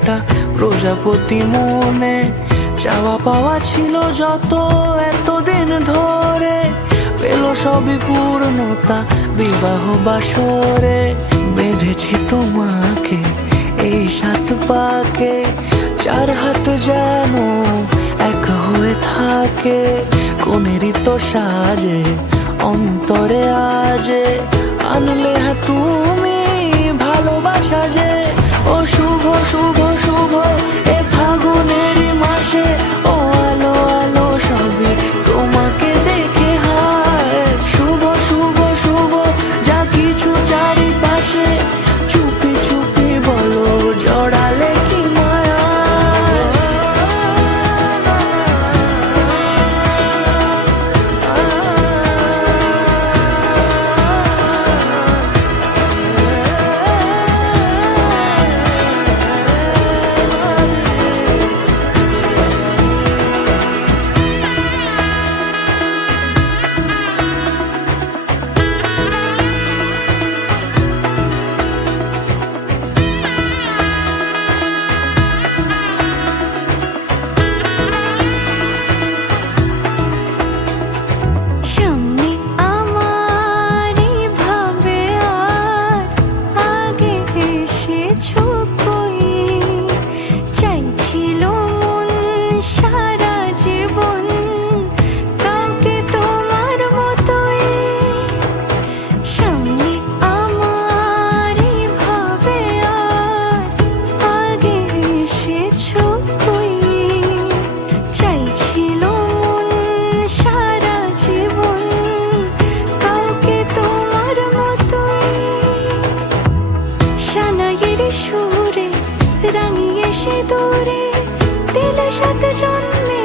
একটা প্রজাপতি মনে। চাওয়া পাওয়া ছিল যত এতদিন ধরে, পেল সবই পূর্ণতা বিবাহ বাসরে। বেঁধেছি তোমাকে এই 7 পাকে, 4 হাত যেন এক হয়ে থাকে। কোনেরই তো সাজে অন্তরে আজে, আনলে হ্যাঁ তুমি ভালোবাসা যে। ও শুভ শুভ শুভ এ ফাগুনেরই মাসে, ও আলো আলো সবই তোমাকে দেখে হায়। শুভ শুভ শুভ যা কিছু চারিপাশে, চুপি চুপি বলো জড়ালে কি মায়া। সুরে রাঙিয়ে সে দূরে দিলে 7 জন্মে